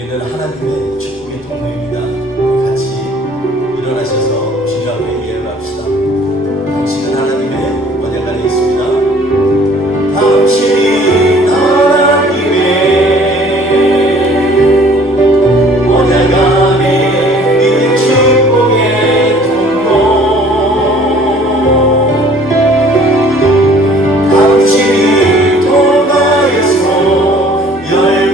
우리는 하나님의 축복의 통로입니다. 같이 일어나셔서 주여 앞에 예배합시다. 당신은 하나님의 언약 안에 있습니다. 당신이 하나님의 언약 안에 있는 축복의 통로, 당신이 통하여서 열방이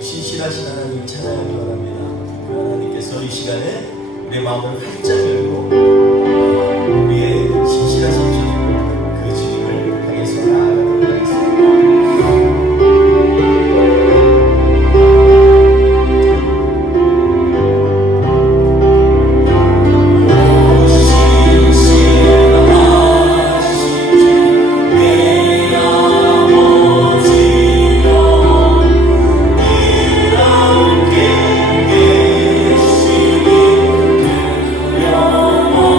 신실하신 하나님 찬양하기 바랍니다. 그 하나님께서 이 시간에 우리의 마음을 활짝 열고 우리의 신실하신 주님, 그 주님을 향해서 나아가도록 하겠습니다. Oh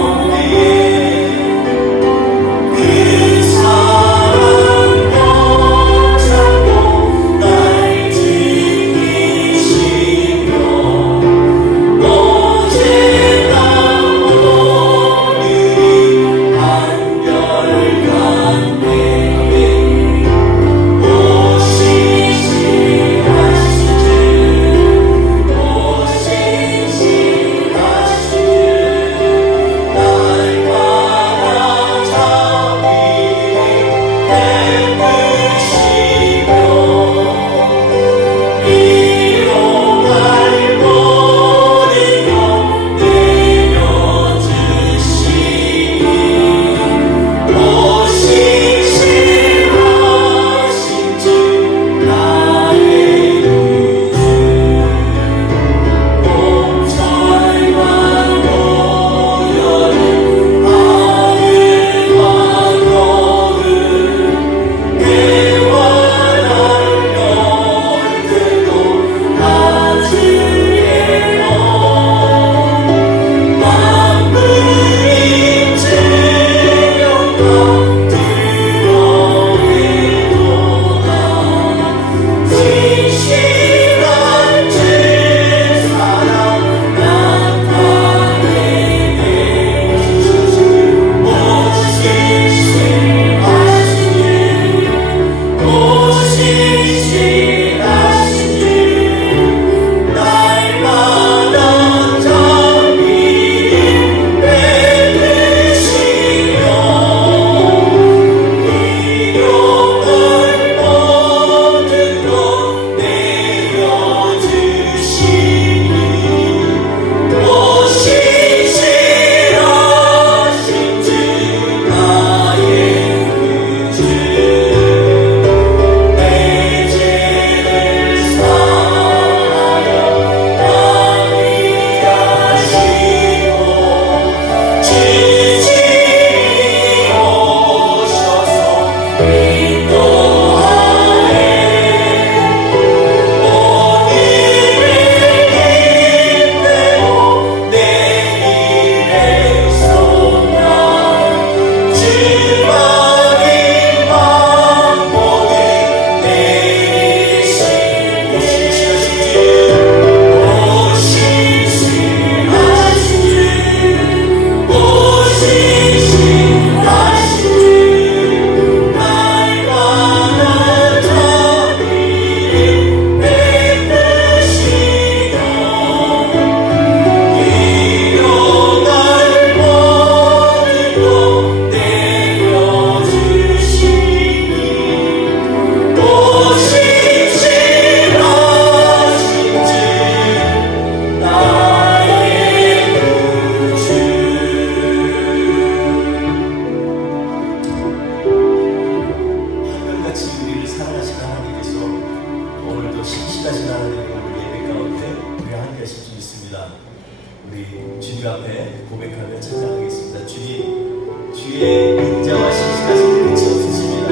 우리 주님 앞에 고백하며 찬양하겠습니다. 주님, 주의 인자와 신실하신 끝이 없으십니다.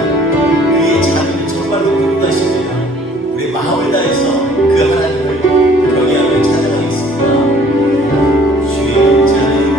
그의 자비는 정말로 끝나십니다. 우리 마음을 다해서 그 하나님을 경외하며 찬양하겠습니다. 주의 인자는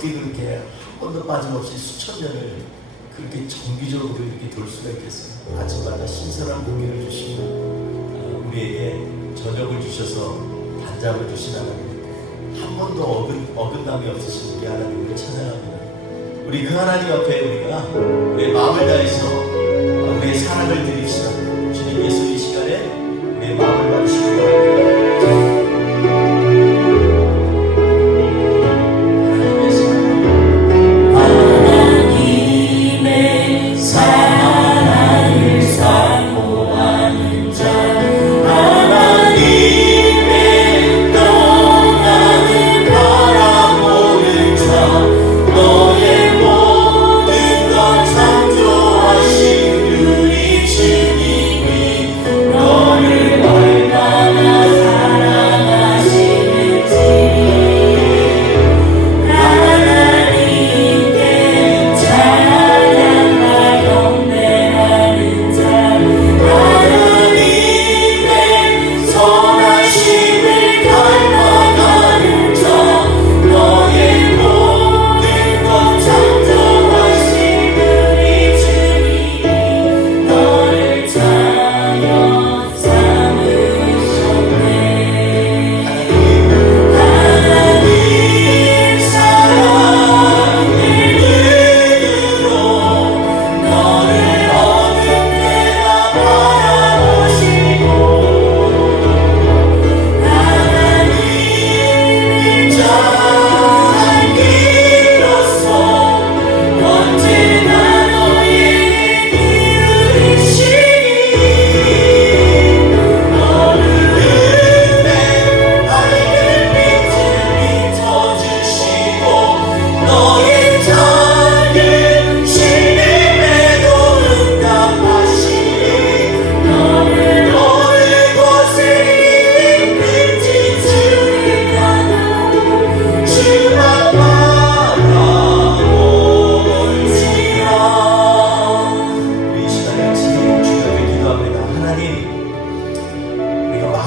어떻게 그렇게 한 번도 빠짐없이 수천 년을 그렇게 정기적으로 이렇게 돌 수가 있겠어요? 아침마다 신선한 공기를 주시고 우리에게 저녁을 주셔서 반잠을 주신 하나님, 한 번도 어긋남이 없으신 우리 하나님을 찬양합니다. 우리 그 하나님 앞에 우리가 우리의 마음을 다해서 우리의 사랑을 드립시다. 주님께서 이 시간에 우리의 마음을 받으시기 바랍니다. 주님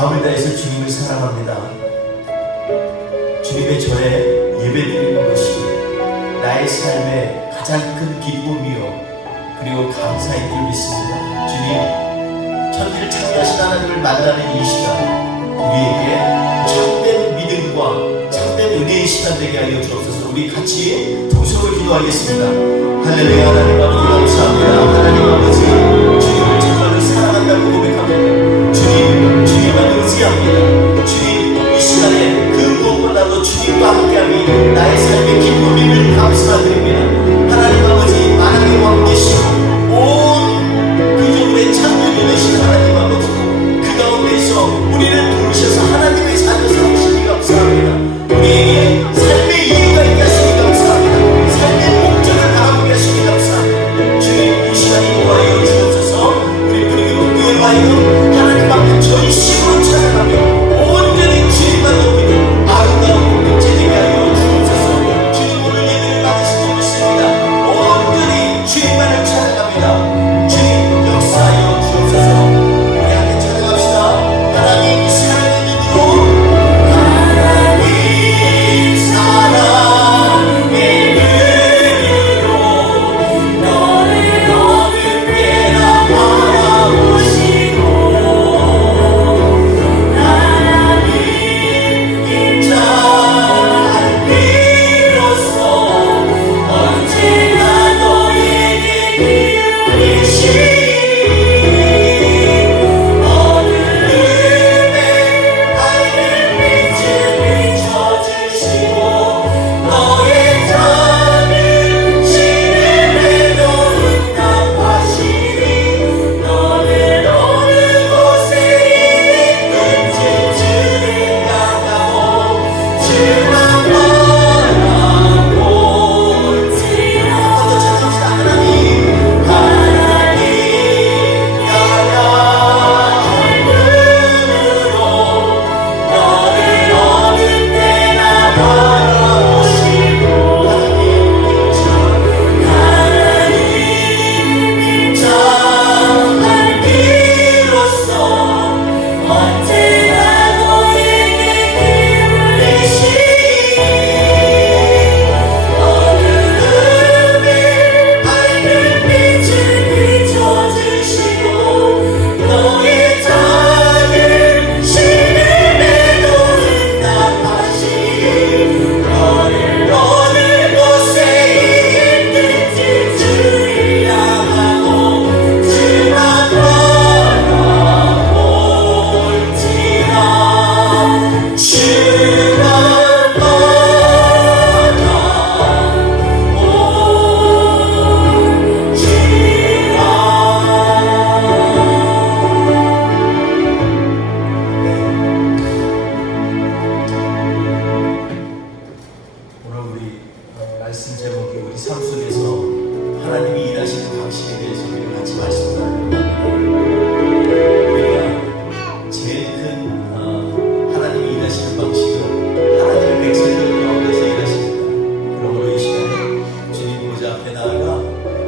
마음을 다해서 주님을 사랑합니다. 주님의 전에 예배드리는 것이 나의 삶의 가장 큰 기쁨이요 그리고 감사인 줄 믿습니다. 주님, 천지를 창조하신 하나님을 만나는 이 시간, 우리에게 참된 믿음과 참된 은혜의 시간 되게 하여 주옵소서. 우리 같이 동성으로 기도하겠습니다. 할렐루야. 하나님 아버지 감사합니다. 하나님 아버지, 주님을 정말로 사랑한다고 고백합니다. 주님만 의지합니다. 주님, 이 시간에 그 무엇보다도 주님과 함께함이 나의 삶의 기쁨임을 감사드립니다. 하나님 아버지, 만왕의 왕 되시고 온 피조물의 창조주 되신 하나님 아버지, 그 가운데서 우리를 부르셔서 하나님의 자녀 삼으시니 감사합니다. 우리에게 삶의 이유가 있게 하시니 감사합니다. 삶의 목적을 바라보게 하시니 감사합니다. 주님, 이 시간이 도와여 주옵소서. 우리 그리고 교회로 하여금 하나님 앞에 전심으로 찬양하며 온전히 주님만 높이는 아름다운 공동체 되게 하여 주옵소서. 주님, 오늘 예배를 받으시고 있습니다. 온전히 주님만을 찬양합니다. 주님, 역사하여 주옵소서. 우리 함께 찬양합시다. 하나님 사랑의 눈으로, 하나님 사랑의 눈으로 너를 어느 때나 바라보시고 하나님 임자한 비로소 언제나 너에게 기울이시니 어두움에 밝은 빛을 비춰주시고 너의 작은 시름에도 응답하시니 너는 어느 곳에 있든지 주를 향하고 주만 바라볼지라. 먼저 찾아봅시다. 하나님 야야할 눈으로 너를 어느 때나 바라보시고 하나님 임자한 비로소 언제나 너에게 기울이시니 어두움에 밝은 빛을 비춰주시고 너의 작은 시름에도 응답하시니 너를 어느 곳에 있든지 주를 향하고 주만 바라볼지라. 주만 오늘 우리 말씀 제목이 우리 삶 속에서 하나님이 일하시는 방식에 대해서 우리 같이 말씀 나누려고 합니다. 우리가 제일 큰 하나님이 일하시는 방식은 하나님의 백성들 가운데서 일하십니다. 그러므로 이 시간에 주님 보좌 앞에 나아가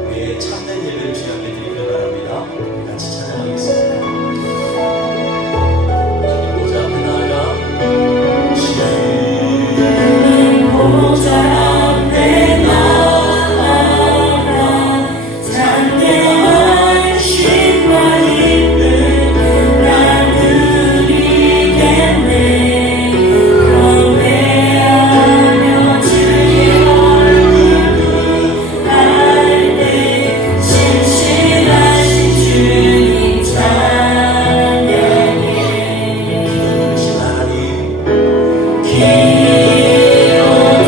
우리의 참된 예배를 주님 앞에 드리길 바랍니다. 우리 같이 찬양하겠습니다. 주님 보좌 앞에 나아가 주님 보좌 앞에 나아가 참된 신과 기쁨 날 누리겠네. 경배하며 주의 얼굴 구할 때 신실하신 주님 찬양해. 하나님 기어들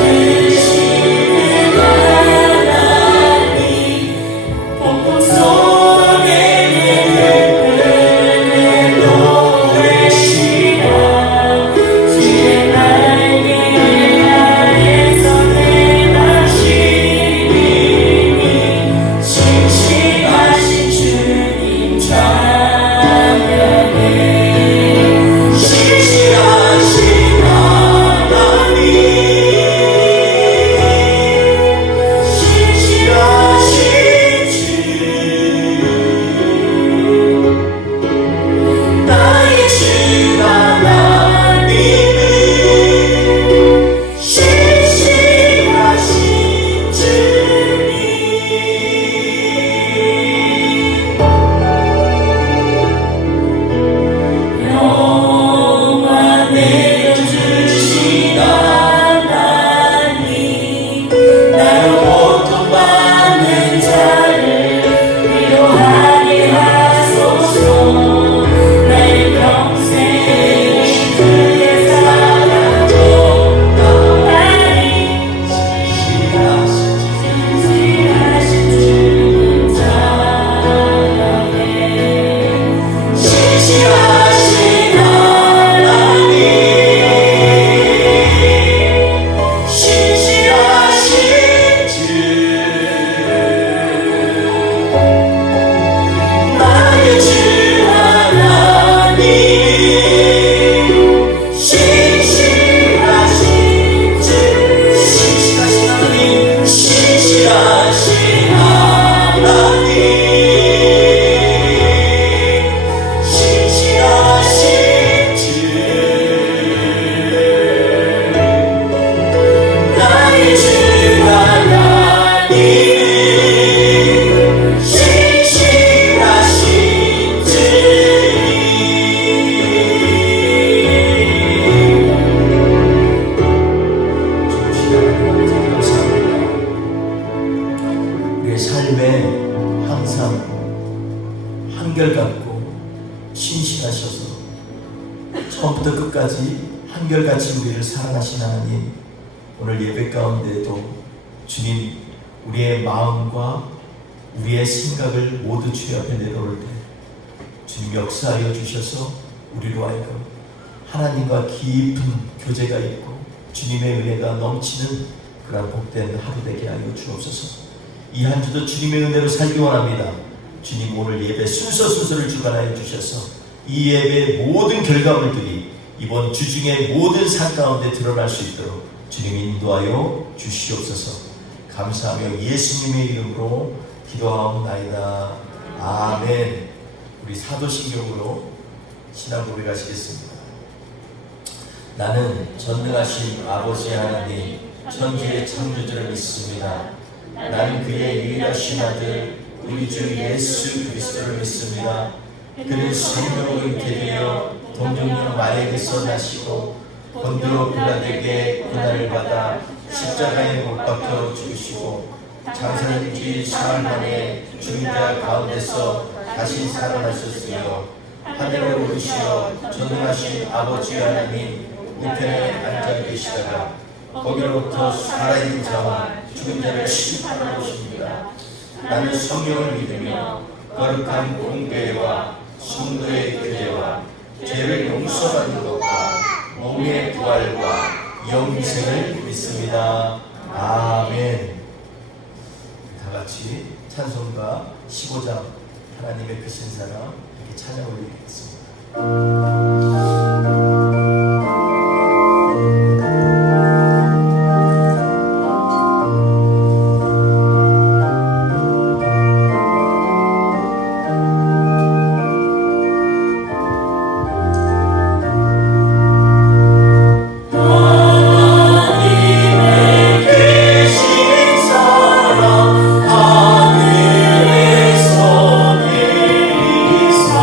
신실하신 하나님, 신실하신 주, 나의 주 하나님, 신실하신 주, 신실하신 하나님, 신실하신 하나님, 신실하신 주, 나의 주 하나님, 신실하신 주. 우리의 삶에 항상 한결같고 신실하셔서 처음부터 끝까지 한결같이 우리를 사랑하신 하나님, 오늘 예배 가운데도 주님, 우리의 마음과 우리의 생각을 모두 주의 앞에 내놓을 때 주님 역사하여 주셔서 우리로 하여금 하나님과 깊은 교제가 있고 주님의 은혜가 넘치는 그런 복된 하루 되게 하여 주옵소서. 이 한 주도 주님의 은혜로 살기 원합니다. 주님, 오늘 예배 순서를 주관하여 주셔서 이 예배의 모든 결과물들이 이번 주 중에 모든 상 가운데 드러날 수 있도록 주님 인도하여 주시옵소서. 감사하며 예수님의 이름으로 기도하옵나이다. 아멘. 우리 사도신경으로 신앙 고백하시겠습니다. 나는 전능하신 아버지 하나님, 천지의 창조주를 믿습니다. 나는 그의 유일하신 아들 우리 주 예수 그리스도를 믿습니다. 그는 성령으로 잉태되어 동정녀 마리아에게서 나시고 본디오 빌라도에게 고난을 받아 십자가에 못 박혀 죽으시고 장사된 지 사흘 만에 죽은 자 가운데서 다시 살아나셨으며 하늘에 오르시어 전능하신 아버지 하나님 우편에 앉아 계시다가 거기로부터 살아있는 자와 죽은 자를 심판하러 오십니다. 나는 성령을 믿으며 거룩한 공배와 성도의 교제와 죄를 용서받는 것과 몸의 부활과 영생을 믿습니다. 아멘. 다같이 찬송가 15장 하나님의 크신 사랑 이렇게 찬양 올리겠습니다. 하늘에서 내리사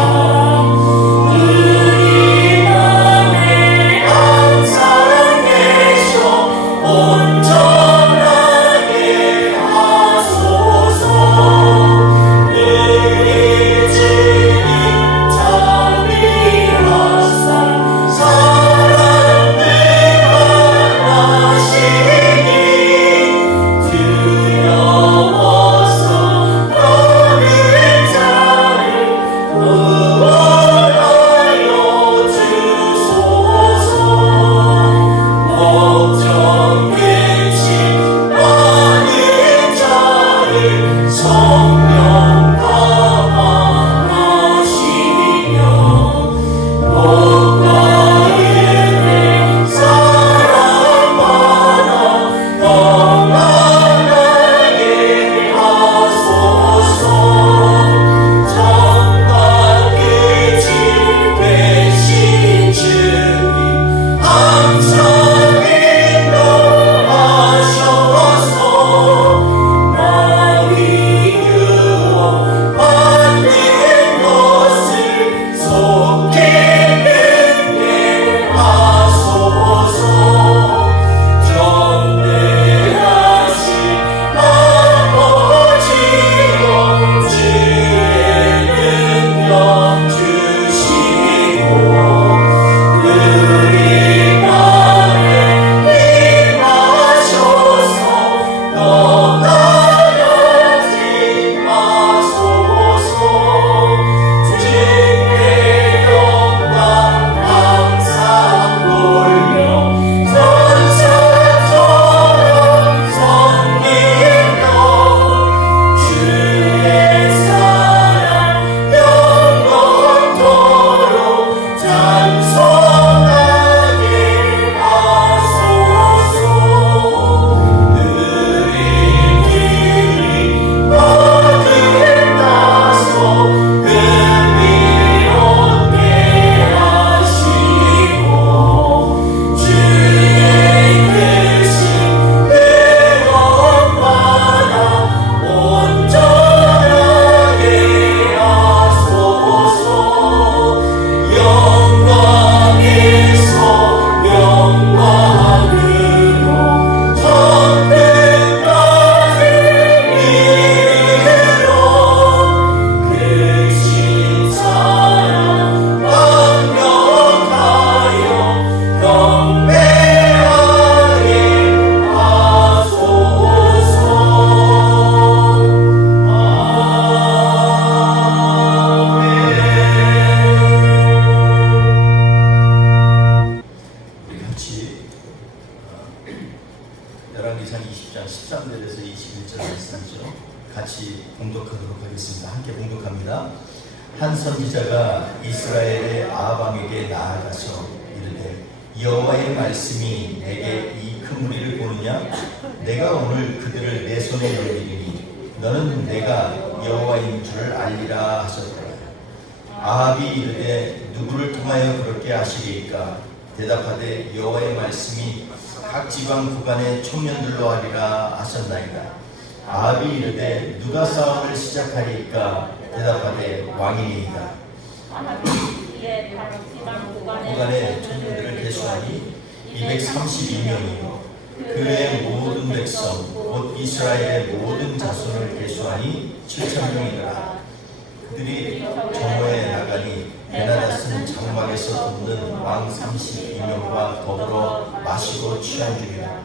이스라엘의 아합 왕에게 나아가서 이르되 여호와의 말씀이 내게 이 큰 무리를 보느냐? 내가 오늘 그들을 내 손에 넘기리니 너는 내가 여호와인 줄을 알리라 하셨더라. 아합이 이르되 누구를 통하여 그렇게 하시리이까? 대답하되 여호와의 말씀이 각 지방 구간의 청년들로 하리라 하셨나이다. 아합이 이르되 누가 싸움을 시작하리이까? 대답하되 왕이니이다. 이에 각 지방 구간의 청년들을 계수하니 232명이요 그의 모든 백성 곧 이스라엘의 모든 자손을 계수하니 7,000명이더라. 그들이 정오에 나가니 베나다스는 장막에서 돕는 왕 32명과 더불어 마시고 취한 중이라.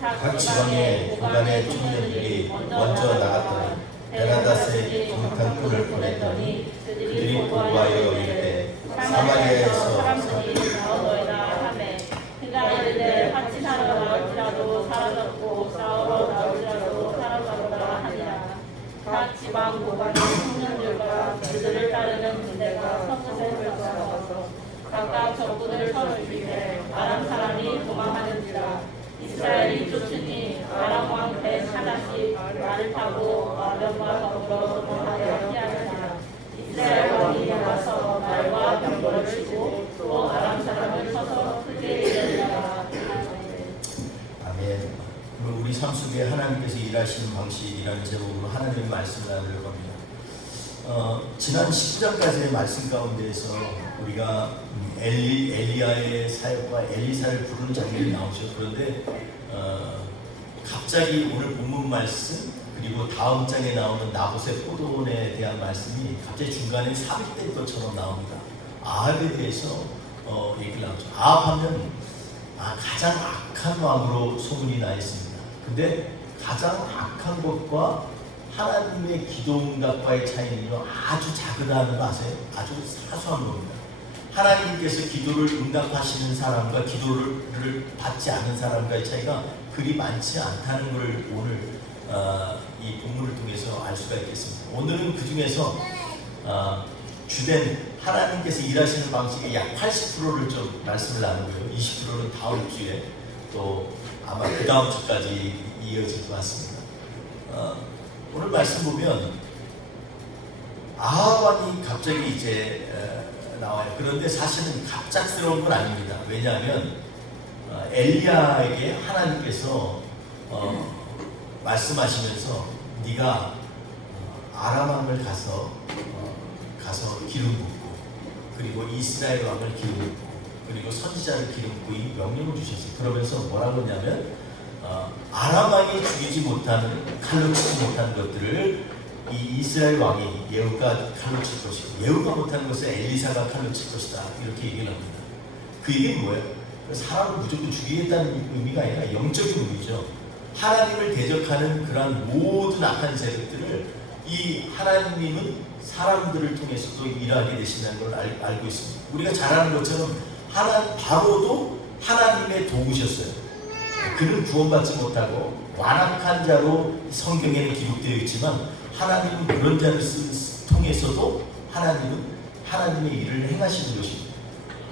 각 지방의 구간의 청년들이 먼저 나갔더니 베나다스의 동탄꾼을 보냈더니 그들이 보고하여 이르되 사마리아에서 사람들이 나오더이다 하매 그가 이르되 같이 사러 나올지라도 사라졌고 싸우러 나올지라도 사라졌다 하니라. 각 지방 구간의 청년들과 그들을 따르는 군대가 성읍에 들어가서 각각 적군을 서로 죽이되 아람 사람이 도망하는지라. 이스라엘이 쫓으니 아람 왕 벤하닷이 말을 타고 마병과 더불어 도망하여 피하느니라. 이스라엘 왕이 나가서 말과 병거를 치고 또 아람 사람을 쳐서 크게 이르니라. 아멘. 우리 삶 속에 하나님께서 일하시는 방식이라는 제목으로 하나님의 말씀을 나눌 겁니다. 지난 19장까지의 말씀 가운데에서 우리가 엘리야의 사역과 엘리사를 부르는 장면이 나오죠. 그런데 갑자기 오늘 본문 말씀 그리고 다음 장에 나오는 나봇의 포도원에 대한 말씀이 갑자기 중간에 삽입된 것처럼 나옵니다. 아합에 대해서 얘기를 나오죠. 아합하면 가장 악한 왕으로 소문이 나 있습니다. 근데 가장 악한 것과 하나님의 기도응답과의 차이는요 아주 작다는 거 아세요? 아주 사소한 겁니다. 하나님께서 기도를 응답하시는 사람과 기도를 받지 않은 사람과의 차이가 그리 많지 않다는 걸 오늘 이 본문을 통해서 알 수가 있겠습니다. 오늘은 그 중에서 주된 하나님께서 일하시는 방식의 약 80%를 좀 말씀을 나누고요. 20%는 다음 주에 또 아마 그 다음 주까지 이어질 것 같습니다. 오늘 말씀 보면 아합 왕이 갑자기 이제 나와요. 그런데 사실은 갑작스러운 건 아닙니다. 왜냐하면 엘리야에게 하나님께서 말씀하시면서 네가 아람 왕을 가서 기름 붓고 그리고 이스라엘 왕을 기름 붓고 그리고 선지자를 기름 붓고 이 명령을 주셨어요. 그러면서 뭐라고 했냐면 아람 왕이 죽이지 못하는 칼로 치지 못한 것들을 이 이스라엘 왕이 예후가 칼로 칠 것이고 예후가 못하는 것을 엘리사가 칼로 칠 것이다 이렇게 얘기를 합니다. 그 얘기는 뭐예요? 사람을 무조건 죽이겠다는 의미가 아니라 영적인 의미죠. 하나님을 대적하는 그러한 모든 악한 세력들을 이 하나님은 사람들을 통해서도 일하게 되신다는 걸 알고 있습니다. 우리가 잘 아는 것처럼 바로도 하나님의 도구셨어요. 그는 구원받지 못하고 완악한 자로 성경에는 기록되어 있지만 하나님은 그런 자를 통해서도 하나님은 하나님의 일을 행하시는 것입니다.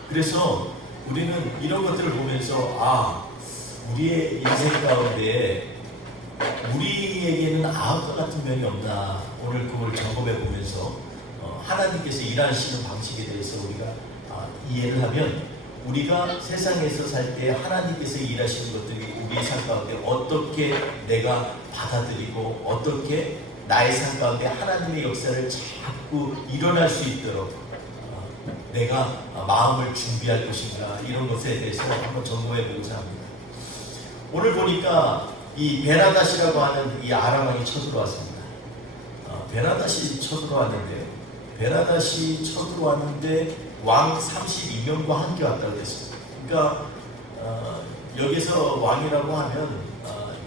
그래서 우리는 이런 것들을 보면서 우리의 인생 가운데 우리에게는 아합과 같은 면이 없나 오늘 그걸 점검해 보면서 하나님께서 일하시는 방식에 대해서 우리가 이해를 하면 우리가 세상에서 살 때 하나님께서 일하시는 것들이 우리의 삶 가운데 어떻게 내가 받아들이고 어떻게 나의 삶 가운데 하나님의 역사를 자꾸 일어날 수 있도록 내가 마음을 준비할 것인가 이런 것에 대해서 한번 점검해 보고자 합니다. 오늘 보니까 이 베나닷이라고 하는 이 아람 왕이 쳐들어왔습니다. 베나닷이 쳐들어왔는데 왕 32명과 함께 왔다고 했습니다. 그러니까 여기서 왕이라고 하면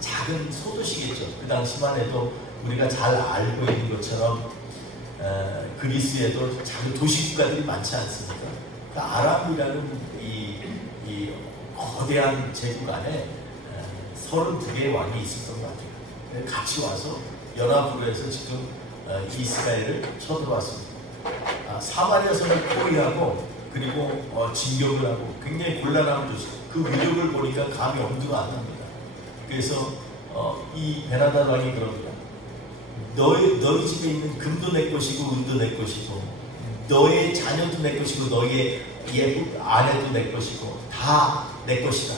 작은 소도시겠죠. 그 당시만 해도 우리가 잘 알고 있는 것처럼 그리스에도 작은 도시국가들이 많지 않습니까? 그러니까 아람이라는 이 거대한 제국 안에 32개의 왕이 있었던 것 같아요. 같이 와서 연합으로 해서 지금 이스라엘을 쳐들어왔습니다. 사마리아 성을 포위하고 그리고 진격을 하고 굉장히 곤란함을 줬어요. 그 위력을 보니까 감히 엄두가 안 납니다. 그래서 이 베나다 왕이 그럽니다. 너희 집에 있는 금도 내 것이고 은도 내 것이고 너의 자녀도 내 것이고 너의 예쁜 아내도 내 것이고 다 내 것이다.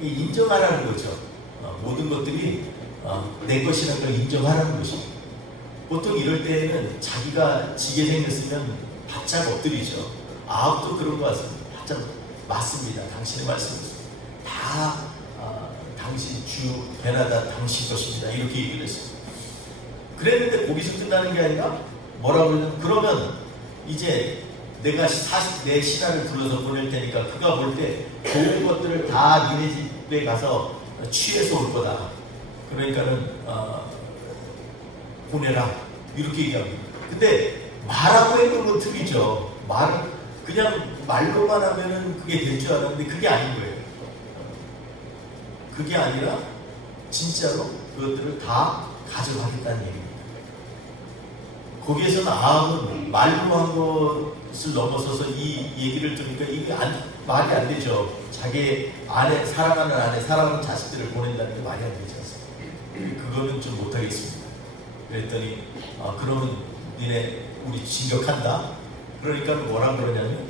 인정하라는 거죠. 모든 것들이 내 것이라는 걸 인정하라는 것입니다. 보통 이럴 때에는 자기가 지게 생겼으면 바짝 엎드리죠. 아합도 그런 거 같습니다. 바짝 맞습니다. 당신의 말씀은 다 당신 주 베나다 당신 것입니다. 이렇게 얘기를 했어요. 그랬는데 거기서 끝나는 게 아니라 뭐라고 그러냐면 그러면 이제 내가 내 신하를 불러서 보낼 테니까 그가 볼 때 좋은 것들을 다 니네 집에 가서 취해서 올 거다. 그러니까는 보내라 이렇게 얘기합니다. 근데 말하고 해보면 틀리죠. 말은 그냥 말로만 하면은 그게 될 줄 알았는데 그게 아닌 거예요. 그게 아니라 진짜로 그것들을 다 가져가겠다는 얘기입니다. 거기에서는 아합은 말로 한 것을 넘어서서 이 얘기를 들으니까 이게 말이 안 되죠. 자기 아내, 사랑하는 아내, 사랑하는 자식들을 보낸다는 게 말이 안 되지 않습니까? 그거는 좀 못하겠습니다. 그랬더니 그러면 니네 우리 진격한다? 그러니까 뭐라 그러냐면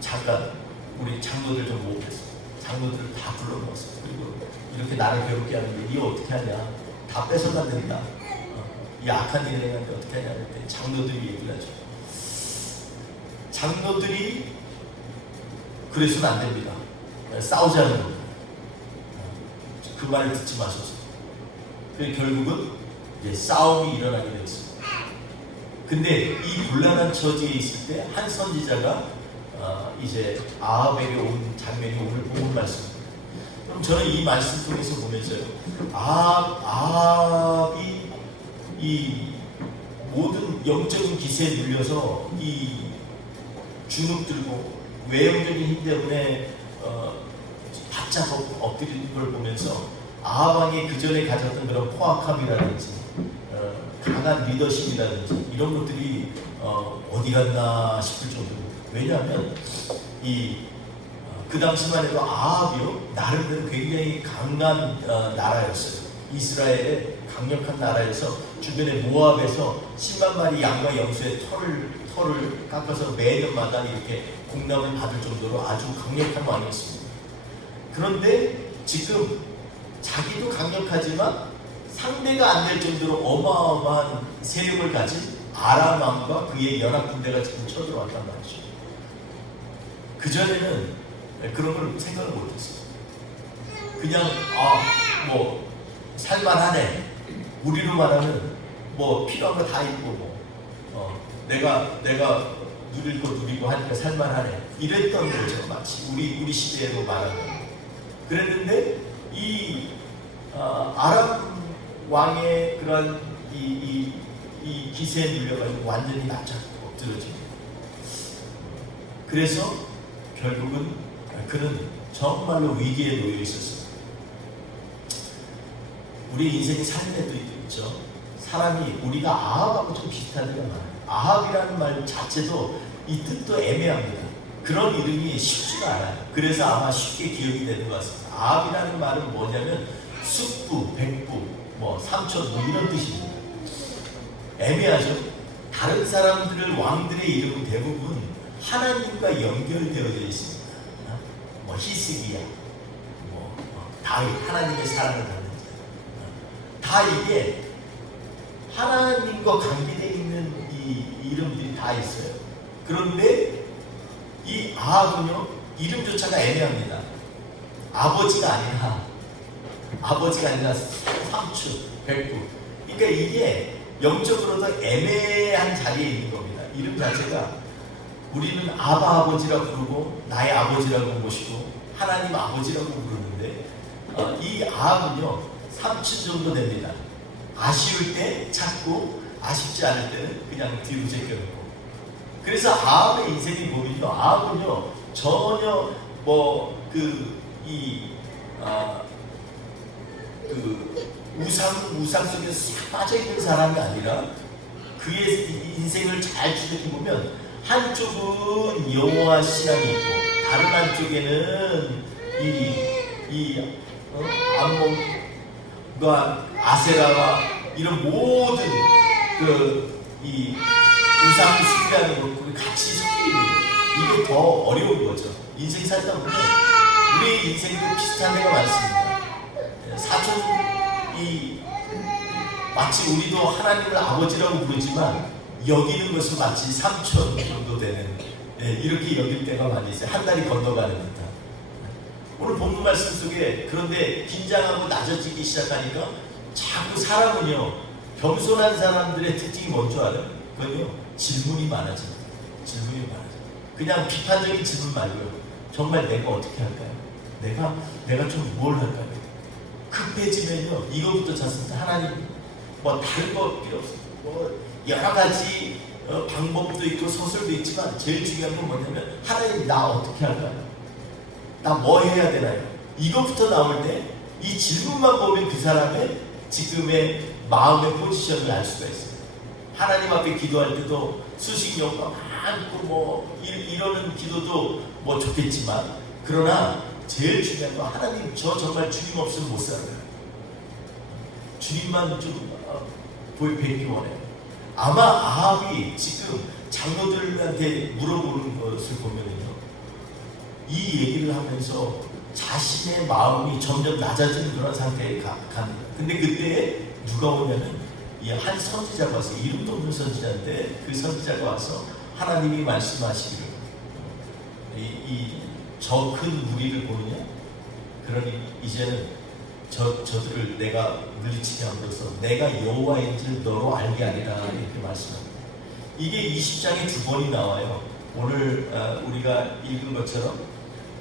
잠깐 우리 장로들 좀 모으겠어. 장로들을 다 불러모았어. 그리고 이렇게 나를 괴롭게 하는데 니 어떻게 하냐? 다 뺏어간다. 이 악한 일을 했는데 어떻게 하냐 할 때 장로들이 얘기를 하죠. 장로들이 그래서는 안 됩니다. 싸우자는 겁니다. 그 말을 듣지 마소서. 그래서 결국은 이제 싸움이 일어나게 되었습니다. 근데 이 곤란한 처지에 있을 때 한 선지자가 이제 아합에게 온 장면이 오늘 본 말씀입니다. 그럼 저는 이 말씀 통해서 보면서요. 아합이 이 모든 영적인 기세에 눌려서 이 주눅 들고 외형적인 힘 때문에 바짝 엎드리는 걸 보면서 아합왕이 그 전에 가졌던 그런 포악함이라든지 강한 리더십이라든지 이런 것들이 어디 갔나 싶을 정도로. 왜냐하면 그 당시만 해도 아합이요 나름대로 굉장히 강한 나라였어요. 이스라엘의 강력한 나라에서 주변의 모압에서 10만 마리 양과 염소의 털을 깎아서 매년마다 이렇게 공납을 받을 정도로 아주 강력한 왕이었습니다. 그런데 지금 자기도 강력하지만 상대가 안 될 정도로 어마어마한 세력을 가진 아람 왕과 그의 연합 군대가 지금 쳐들어왔단 말이죠. 그전에는 그런 걸 생각을 못했어요. 그냥 뭐 살만하네. 우리로 말하면 뭐 필요한 거 다 있고 내가 누릴 거 누리고 하니까 살만하네. 이랬던 거죠. 마치 우리 시대로 말하면. 그랬는데 이 아람 왕의 그런 이 기세에 눌려가지고 완전히 납작 엎드러집니다. 그래서 결국은 그는 정말로 위기에 놓여 있었습니다. 우리 인생의 삶에도 있죠. 사람이 우리가 아합하고 좀 비슷한 데가 많아요. 아합이라는 말 자체도 이 뜻도 애매합니다. 그런 이름이 쉽지가 않아요. 그래서 아마 쉽게 기억이 되는 것 같습니다. 아합이라는 말은 뭐냐면 숙부, 백부, 삼촌 이런 뜻입니다. 애매하죠. 다른 사람들의 왕들의 이름은 대부분 하나님과 연결되어 있습니다. 히스기야, 다윗, 하나님의 사랑을 받는 자. 다 이게 하나님과 관계되어 있는 이 이름들이 다 있어요. 그런데 이 아합은요, 이름조차가 애매합니다. 아버지가 아니라 삼촌, 백부. 그러니까 이게 영적으로도 애매한 자리에 있는 겁니다. 이름 자체가 우리는 아버지라고 부르고 나의 아버지라고 모시고 하나님 아버지라고 부르는데 이 아합은요 3층 정도 됩니다. 아쉬울 때 찾고 아쉽지 않을 때는 그냥 뒤로 제껴놓고. 그래서 아합의 인생이 보면요, 아합은요 전혀 우상 속에 빠져 있는 사람이 아니라 그의 인생을 잘 추적해보면 한쪽은 여호와 신앙이 있고 다른 한쪽에는 암몬과 아세라와 이런 모든 이 우상 숭배하는 것들이 같이 섞여 있는 거예요. 이게 더 어려운 거죠. 인생 살다 보면 우리의 인생도 비슷한 데가 많습니다. 사촌이 마치 우리도 하나님을 아버지라고 부르지만 여기는 것은 마치 삼촌 정도 되는 이렇게 여길 때가 많이 있어요. 한 달이 건너가는 듯한. 오늘 본문 말씀 속에 그런데 긴장하고 낮아지기 시작하니까 자꾸 사람은요, 겸손한 사람들의 특징이 뭔 줄 알아요? 그건요, 질문이 많아집니다. 질문이 많아져요. 그냥 비판적인 질문 말고요. 정말 내가 어떻게 할까요? 내가 좀 뭘 할까요? 급해지면요, 이거부터 찾습니다. 하나님, 뭐 다른 거 필요 없어요. 뭐 여러 가지 방법도 있고 소설도 있지만 제일 중요한 건 뭐냐면 하나님 나 어떻게 할까요? 나 뭐 해야 되나요? 이것부터 나올 때 이 질문만 보면 그 사람의 지금의 마음의 포지션을 알 수가 있어요. 하나님 앞에 기도할 때도 수식용과 많고 뭐 이러는 기도도 뭐 좋겠지만 그러나 제일 중요한 건 하나님 저 정말 주님 없으면 못 살아요. 주님만 좀 뵙기 원해요. 아마 아합이 지금 장로들한테 물어보는 것을 보면요, 이 얘기를 하면서 자신의 마음이 점점 낮아지는 그런 상태에 갑니다. 근데 그때 누가 오냐면 한 선지자가 와서, 이름도 없는 선지자인데 그 선지자가 와서 하나님이 말씀하시기를 저 큰 무리를 보느냐? 그러니 이제는 저들을 내가 물리치게 함으로써 내가 여호와인 줄 너로 알게 하리라, 이렇게 말씀합니다. 이게 20장에 2번이 나와요. 오늘 우리가 읽은 것처럼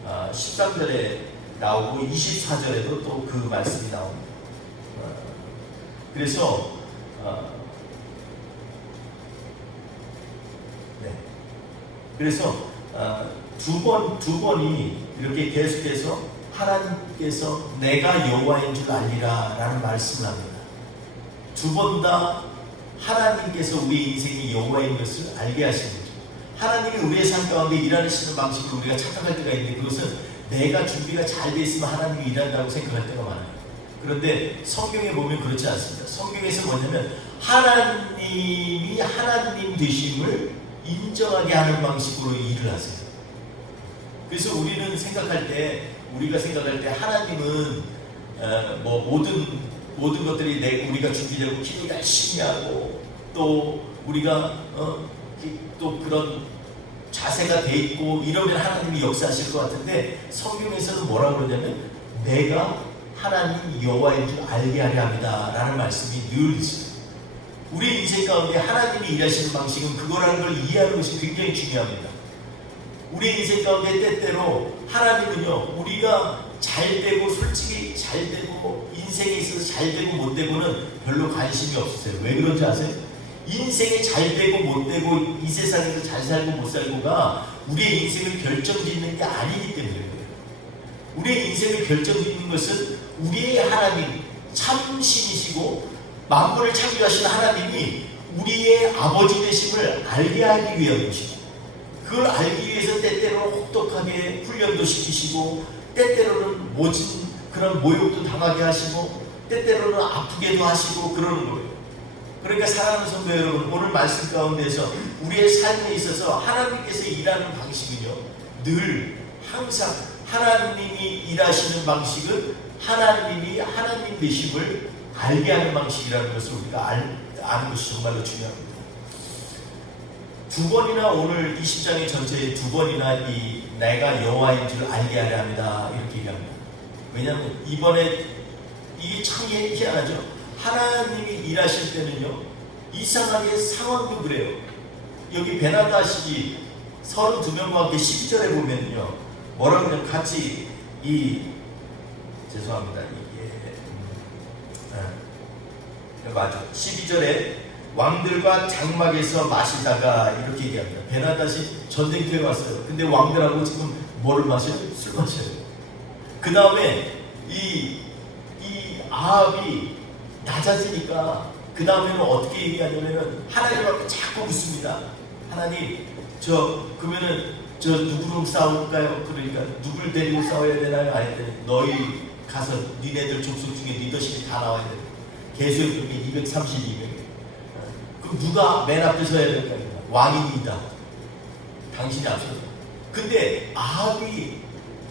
13절에 나오고 24절에도 또 그 말씀이 나옵니다. 그래서 그래서 두 번이 이렇게 계속해서 하나님께서 내가 여호와인 줄 알리라 라는 말씀을 합니다. 두 번 다 하나님께서 우리 인생이 여호와인 것을 알게 하시는 거죠. 하나님이 우리의 삶 가운데 일하시는 방식으로 우리가 착각할 때가 있는데, 그것은 내가 준비가 잘 돼 있으면 하나님이 일한다고 생각할 때가 많아요. 그런데 성경에 보면 그렇지 않습니다. 성경에서 뭐냐면 하나님이 하나님 되심을 인정하게 하는 방식으로 일을 하세요. 그래서 우리가 생각할 때 하나님은 뭐 모든 것들이 우리가 준비되고 기도 열심히 하고 또 우리가 또 그런 자세가 돼 있고 이러면 하나님이 역사하실 것 같은데, 성경에서는 뭐라고 그러냐면 내가 하나님 여호와인 줄 알게 하려 합니다 라는 말씀이 늘 있어요. 우리 인생 가운데 하나님이 일하시는 방식은 그거라는 걸 이해하는 것이 굉장히 중요합니다. 우리 인생 가운데 때때로 하나님은요, 우리가 잘되고 솔직히 잘되고 인생에 있어서 잘되고 못되고는 별로 관심이 없으세요. 왜 그런지 아세요? 인생이 잘되고 못되고 이 세상에서 잘 살고 못 살고가 우리의 인생을 결정짓는 게 아니기 때문에 그래요. 우리의 인생을 결정짓는 것은 우리의 하나님, 참신이시고 만물을 창조하신 하나님이 우리의 아버지 되심을 알게 하기 위한 것이고, 그걸 알기 위해서 때때로 혹독하게 훈련도 시키시고 때때로는 모진 그런 모욕도 당하게 하시고 때때로는 아프게도 하시고 그러는 거예요. 그러니까 사랑하는 성도 여러분, 오늘 말씀 가운데서 우리의 삶에 있어서 하나님께서 일하는 방식은요, 늘 항상 하나님이 일하시는 방식은 하나님이 하나님 되심을 알게 하는 방식이라는 것을 우리가 아는 것이 정말로 중요합니다. 2번이나 오늘 20장의 전체에 2번이나 이 내가 여호와인 줄 알게 하려 합니다 이렇게 얘기합니다. 왜냐하면 이번에 이게 참 희한하죠. 하나님이 일하실 때는요, 이상하게 상황도 그래요. 여기 베나다식이 32명과 함께 12절에 보면요, 뭐라고 하면 같이 죄송합니다. 맞아. 12절에 왕들과 장막에서 마시다가 이렇게 얘기합니다. 베나다시 전쟁터에 왔어요. 근데 왕들하고 지금 뭐를 마셔요? 술 마셔요. 그 다음에 이 아합이 낮아지니까 그 다음에는 어떻게 얘기하냐면은 하나님 앞에 자꾸 묻습니다. 하나님, 그러면은 누구랑 싸울까요? 그러니까 누굴 데리고 싸워야 되나요? 아니, 너희 가서 니네들 족속 중에 리더십이 다 나와야 돼. 계수의 그룹이 232명. 그럼 누가 맨 앞에 서야 될까요? 왕입니다. 당신이 앞서서. 근데 아합이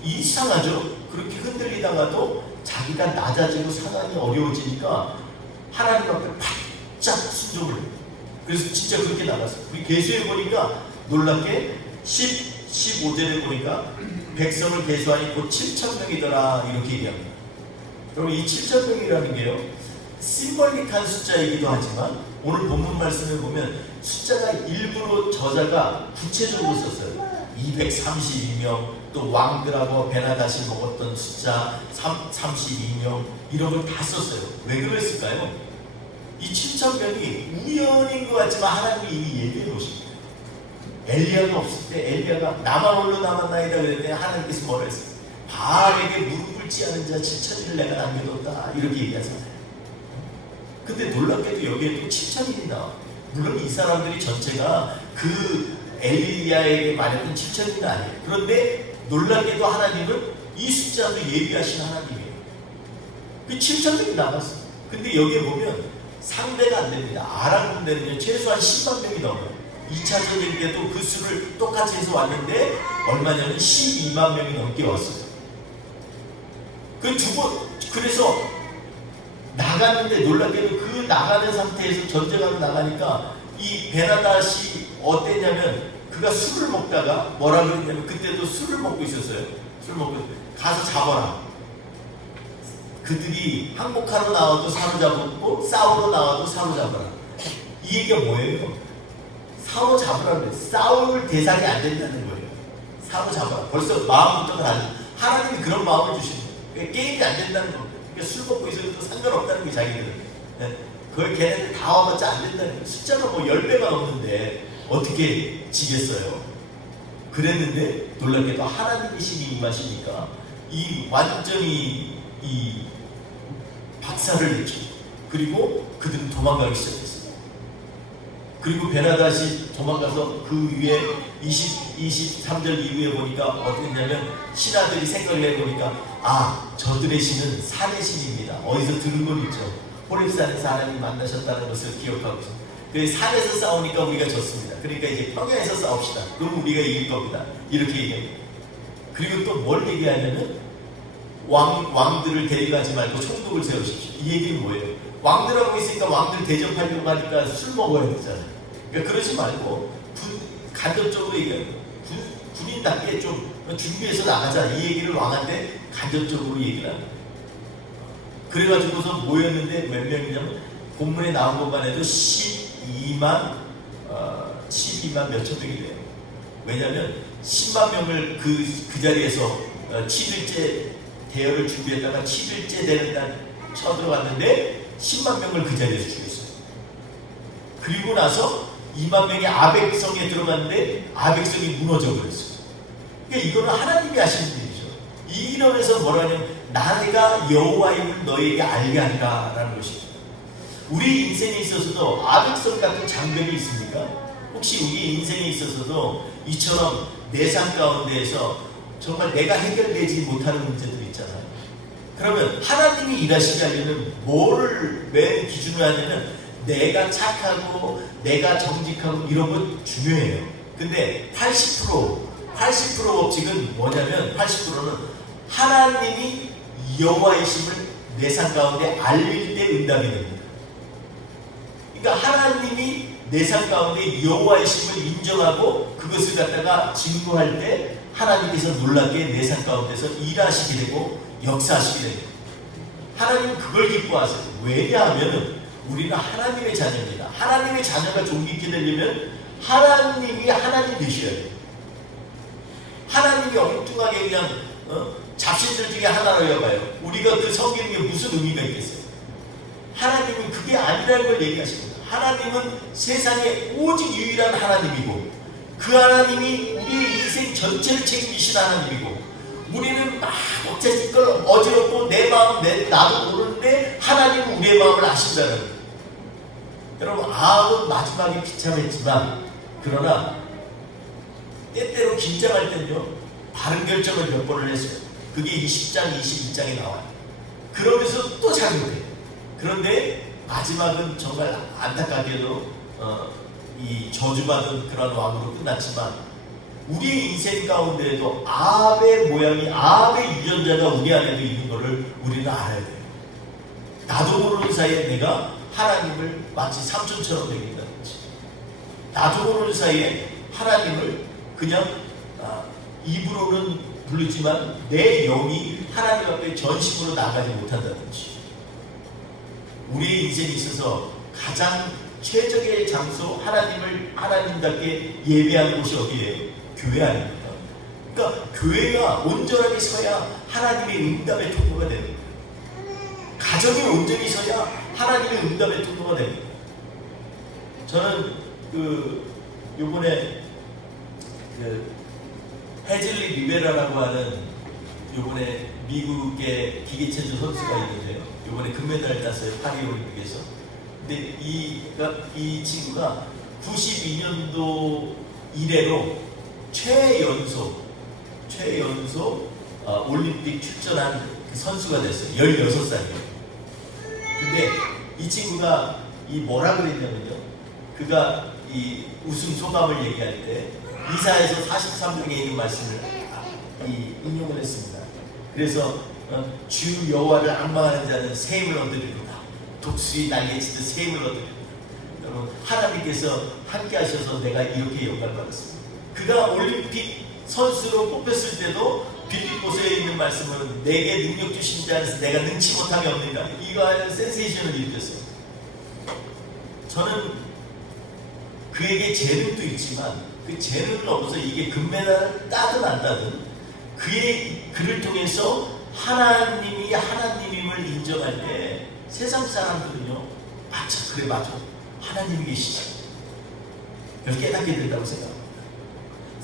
이상하죠. 그렇게 흔들리다가도 자기가 낮아지고 상황이 어려워지니까 하나님 앞에 바짝 순종을 해요. 그래서 진짜 그렇게 나갔어요. 우리 계수에 보니까 놀랍게 15절에 보니까 백성을 계수하니 곧 7,000명이더라 이렇게 얘기합니다. 여러분 이 7,000명이라는 게요 심벌릭한 숫자이기도 하지만 오늘 본문 말씀을 보면 숫자가 일부러 저자가 구체적으로 썼어요. 232명, 또 왕들하고 베나다시 먹었던 숫자 32명 이런 걸 다 썼어요. 왜 그랬을까요? 이 7,000명이 우연인 것 같지만 하나님이 이미 예비해 놓으신 거예요. 엘리야가 없을 때 엘리야가 나만 홀로 남았나이다 그랬더니 하나님께서 뭐라 했어요? 바알에게 무릎 꿇지 않은 자 7,000을 내가 남겨뒀다 이렇게 얘기하잖아요. 근데 놀랍게도 여기에 또 7,000인이 나와. 물론 이 사람들이 전체가 그 엘리야에게 말했던 7,000인은 아니에요. 그런데 놀랍게도 하나님은 이 숫자도 예비하신 하나님이에요. 그 7,000명이 나갔어요. 근데 여기에 보면 상대가 안 됩니다. 아람 군대는요 최소한 10만 명이 넘어요. 2차 전쟁 때도 그 수를 똑같이 해서 왔는데 얼마냐면 12만 명이 넘게 왔어요. 그래서 나갔는데 놀랍게도 그 나가는 상태에서 전쟁하러 나가니까 이 베나다시 어땠냐면 그가 술을 먹다가 뭐라 그랬냐면 그때도 술을 먹고 있었어요. 술 먹고 가서 잡아라. 그들이 항복하러 나와도 사로잡고 싸우러 나와도 사로잡아라. 이 얘기가 뭐예요? 사로잡으라 그래. 싸울 대상이 안 된다는 거예요. 사로잡아라. 벌써 마음부터가 다르죠. 하나님이 그런 마음을 주시는 거예요. 그러니까 게임이 안 된다는 겁니다. 그러니까 술 먹고 있어도 상관없다는 게 자기들은. 그걸 걔네들 다 와봤자 안 된다는 거예요. 숫자가 뭐 10배가 넘는데 어떻게 지겠어요? 그랬는데 놀랍게도 하나님의 신이 임하시니까 완전히 박살을 냈죠. 그리고 그들은 도망가기 시작했어요. 그리고 베나다시 도망가서 그 위에 23절 이후에 보니까 어떻게 했냐면 신하들이 생각을 해보니까 저들의 신은 산의 신입니다. 어디서 들은 건 있죠. 호렙산에서 하나님 만나셨다는 것을 기억하고 있습니다. 그래서 산에서 싸우니까 우리가 졌습니다. 그러니까 이제 평야에서 싸웁시다. 그럼 우리가 이길 겁니다. 이렇게 얘기합니다. 그리고 또 뭘 얘기하냐면 왕들을 데려가지 말고 총독을 세우십시오. 이 얘기는 뭐예요? 왕들하고 있으니까 왕들 대접하려고 하니까 술 먹어야 되잖아요. 그러니까 그러지 말고 간접적으로 얘기해요. 군인답게 좀 준비해서 나가자. 이 얘기를 왕한테 간접적으로 얘기를 합니다. 그래가지고서 모였는데 몇 명이냐면 본문에 나온 것만 해도 12만 몇천 명이 돼요. 왜냐하면 10만 명을 그 자리에서 7일째 대열을 준비했다가 7일째 되는 날 쳐들어갔는데 10만 명을 그 자리에서 죽였어요. 그리고 나서 2만 명이 아벡성에 들어갔는데 아벡성이 무너져 버렸어요. 그러니까 이거는 하나님이 하시는 일이죠. 이러면서 뭐라 하냐면 나가 여호와임을 너에게 알게 하리라 라는 것이죠. 우리 인생에 있어서도 아벡성 같은 장벽이 있습니까? 혹시 우리 인생에 있어서도 이처럼 내 삶 가운데에서 정말 내가 해결되지 못하는 문제들이 있잖아요. 그러면 하나님이 일하시게 하려면 뭐를 맨 기준으로 하냐면 내가 착하고 내가 정직하고 이런 건 중요해요. 근데 80% 법칙은 뭐냐면 80%는 하나님이 여호와이심을 내 삶 가운데 알릴 때 응답이 됩니다. 그러니까 하나님이 내 삶 가운데 여호와이심을 인정하고 그것을 갖다가 증거할 때 하나님께서 놀랍게 내 삶 가운데서 일하시게 되고 역사하시게 됩니다. 하나님은 그걸 기뻐하세요. 왜냐하면 우리는 하나님의 자녀입니다. 하나님의 자녀가 존귀케 되려면 하나님이 하나님 되셔야 돼요. 하나님이 엉뚱하게 그냥 잡신들 중에 하나로 여봐요. 우리가 그 섬기는 게 무슨 의미가 있겠어요? 하나님은 그게 아니라는 걸 얘기하십니다. 하나님은 세상에 오직 유일한 하나님이고 그 하나님이 우리의 인생 전체를 책임지신 하나님이고 우리는 막 어쨌든 어지럽고 내 마음 나도 모르는데 하나님은 우리의 마음을 아신다는 거예요. 여러분, 아합은 마지막에 비참했지만, 그러나 때때로 긴장할 때는요 바른 결정을 몇 번을 했어요. 그게 20장 22장에 나와요. 그러면서 또 잘못해요. 그런데 마지막은 정말 안타깝게도 이 저주받은 그런 왕으로 끝났지만, 우리의 인생 가운데에도 아합의 모양이, 아합의 유전자가 우리 안에도 있는 것을 우리는 알아야 돼요. 나도 모르는 사이에 내가 하나님을 마치 삼촌처럼 여긴다든지, 나도 모르는 사이에 하나님을 그냥 입으로는 부르지만 내 영이 하나님 앞에 전심으로 나가지 못한다든지, 우리의 인생에 있어서 가장 최적의 장소, 하나님을 하나님답게 예배한 곳이 어디예요? 교회 아닙니까? 그러니까 교회가 온전하게 서야 하나님의 응답의 통로가 되는 거예요. 가정이 온전히 서야 하나님의 응답의 통로가 되는 거예요. 저는 요번에 헤즐리 리베라라고 하는 요번에 미국의 기계체조 선수가 있는데요. 요번에 금메달을 땄어요. 파리올림픽에서. 근데 이 친구가 92년도 이래로 최연소 올림픽 출전한 그 선수가 됐어요. 16살이에요. 근데 이 친구가 뭐라 그랬냐면요. 그가 이 우승 소감을 얘기할 때 이사에서 43장에 있는 말씀을 인용을 했습니다. 그래서 주 여호와를 앙망하는 자는 새 힘을 얻으리로다. 독수리 날개치듯 새 힘을 얻으리로다. 여러분, 하나님께서 함께 하셔서 내가 이렇게 영광을 받았습니다. 그가 올림픽 선수로 뽑혔을 때도 빌립보서에 있는 말씀은 내게 능력 주신 자 안에서 내가 능치 못함이 없느니라. 이거 하는 센세이션을 일으켰어요. 저는 그에게 재능도 있지만 그 재능을 넘어서 이게 금메달을 따든 안 따든 그를 통해서 하나님이 하나님임을 인정할 때 세상 사람들은요, 맞아, 그래, 맞아, 하나님이 계시지, 이걸 깨닫게 된다고 생각합니다.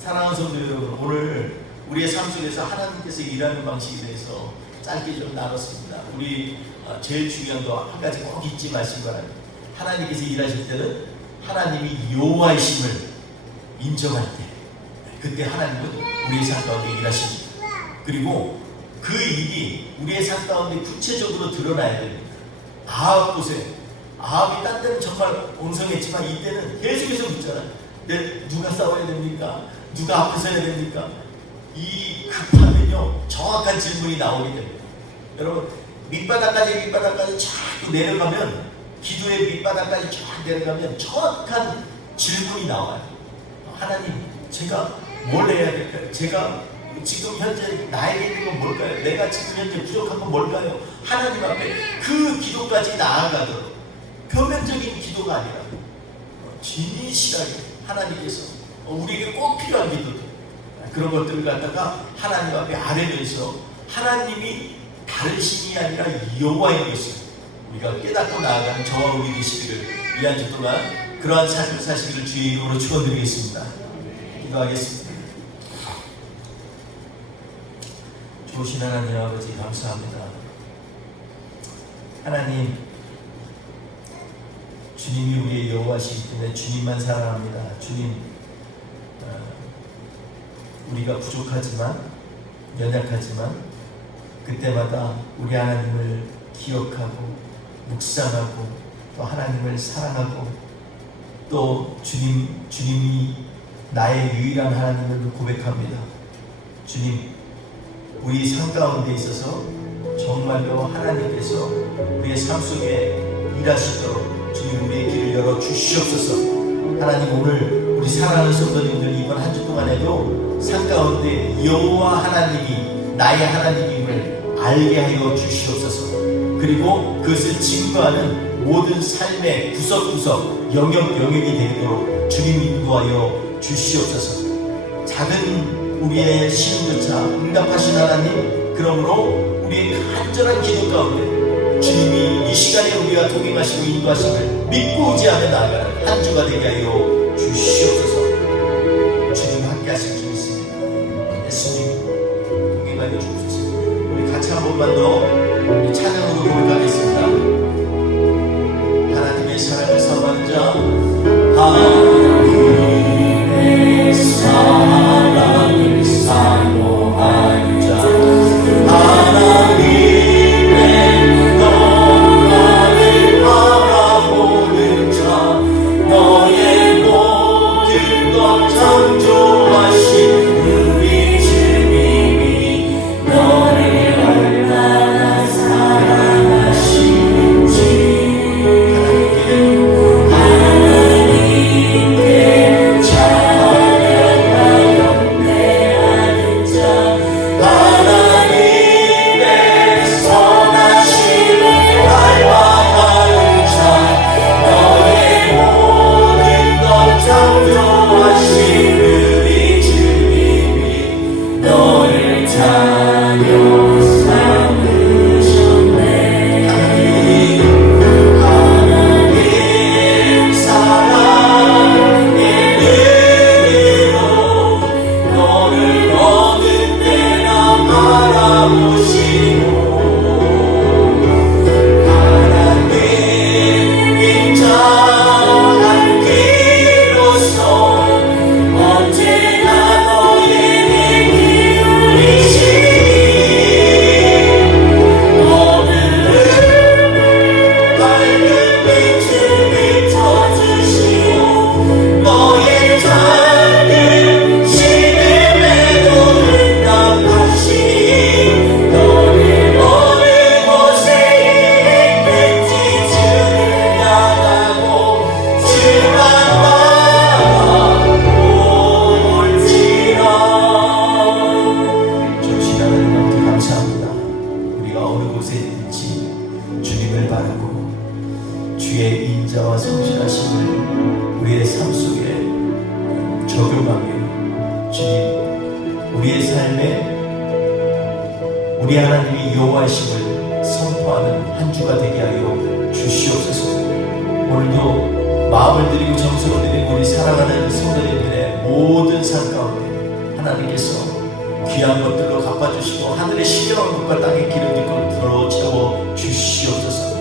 사랑하는 성도 여러분, 오늘 우리의 삶 속에서 하나님께서 일하는 방식에 대해서 짧게 좀 나눴습니다. 우리 제일 중요한 거 한 가지 꼭 잊지 마시기 바랍니다. 하나님께서 일하실 때는 하나님이 여호와이심을 인정할 때, 그때 하나님은 우리의 삶 가운데 일하십니다. 그리고 그 일이 우리의 삶 가운데 구체적으로 드러나야 됩니다. 아합 보세요. 아합이 딴 때는 정말 옹성했지만 이때는 계속해서 묻잖아요. 누가 싸워야 됩니까? 누가 앞에 서야 됩니까? 이 급하면요 정확한 질문이 나오게 됩니다. 여러분, 밑바닥까지 자꾸 내려가면, 기도의 밑바닥까지 쫙 내려가면 정확한 질문이 나와요. 하나님, 제가 뭘 해야 될까요? 제가 지금 현재 나에게 있는 건 뭘까요? 내가 지금 현재 부족한 건 뭘까요? 하나님 앞에 그 기도까지 나아가도록, 표면적인 기도가 아니라 진실하게 하나님께서 우리에게 꼭 필요한 기도들, 그런 것들을 갖다가 하나님 앞에 아뢰면서 하나님이 다른 신이 아니라 여호와인 것을 우리가 깨닫고 나아가는 저와 우리 되시기를, 이 한 주 동안 그러한 삶을 사시기를 주의 이름으로 축원드리겠습니다. 기도하겠습니다. 좋으신 하나님 아버지, 감사합니다. 하나님, 주님이 우리의 여호와시기 때문에 주님만 사랑합니다. 주님, 우리가 부족하지만, 연약하지만 그때마다 우리 하나님을 기억하고 묵상하고 또 하나님을 사랑하고 또 주님이 나의 유일한 하나님을 고백합니다. 주님, 우리 삶 가운데 있어서 정말로 하나님께서 우리의 삶 속에 일하시도록 주님 우리의 길을 열어 주시옵소서. 하나님, 오늘 우리 사랑하는 성도님들 이번 한 주 동안에도 삶 가운데 여호와 하나님이 나의 하나님임을 알게 하여 주시옵소서. 그리고 그것을 증거하는 모든 삶의 구석구석, 영역이 되도록 주님 인도하여 주시옵소서. 작은 우리의 시름조차 응답하신 하나님, 그러므로 우리의 간절한 기도 가운데 주님이 이 시간에 우리와 동행하시고 인도하심을 믿고 의지하며 나아가는 한 주가 되게 하여 주시옵소서. 주님 함께 하실 줄 믿습니다. 예수님 동행하여 주옵소서. 우리 같이 한 번만 더 찬양으로 고백하겠습니다. 하나님의 사랑을 사모하는 자 모시고 하나님 인자한 귀로서 언제나 너에게 기울이시니 모든 밝은 빛을 비춰주시고 너의 작은 시름에도 응답하시니 너의 어느 곳에 있든지 주를 향하고 주만 바라볼지라. 좋으신 하나님 아버지 감사합니다. 우리가 어느 곳에 있든지 주님을 바라고 주의 인자와 성실하심을 우리의 삶 속에 적용하며 주님 우리의 삶에 우리 하나님이 여호와이심을 선포하는 한 주가 되게 하여 주시옵소서. 오늘도 마음을 드리고 정성을 드리고 우리 사랑하는 성도님들의 모든 삶 가운데 하나님께서 귀한 것들로 갚아주시고 하늘의 신령한 것과 땅의 기름짓고 들어 채워 주시옵소서.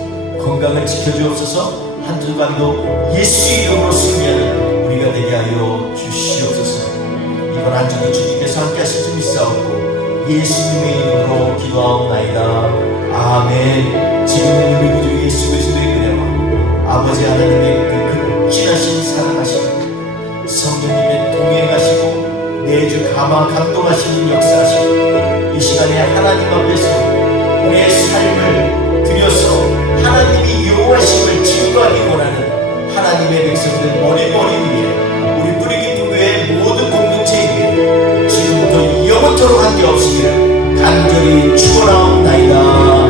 건강을 지켜주옵소서. 한 주간도 예수 이름으로 승리하는 우리가 되게 하여 주시옵소서. 이번 한 주도 주님께서 함께 하실 줄 믿사옵고 예수님의 이름으로 기도하옵나이다. 아멘. 지금은 우리 구주 예수 그리스도의 은혜와 아버지 하나님의 그 극진하신 사랑하심 성령님의 동행하시고 매주 감동하시는 역사하시고 이 시간에 하나님 앞에서 우리의 삶을 드려서 하나님이 여호와심을 증거하기 원하는 하나님의 백성들 머리 위에 우리 뿌리 깊은 교회의 모든 공동체 위에 지금부터 영원토록 한게 없으기를 간절히 축원하옵나이다.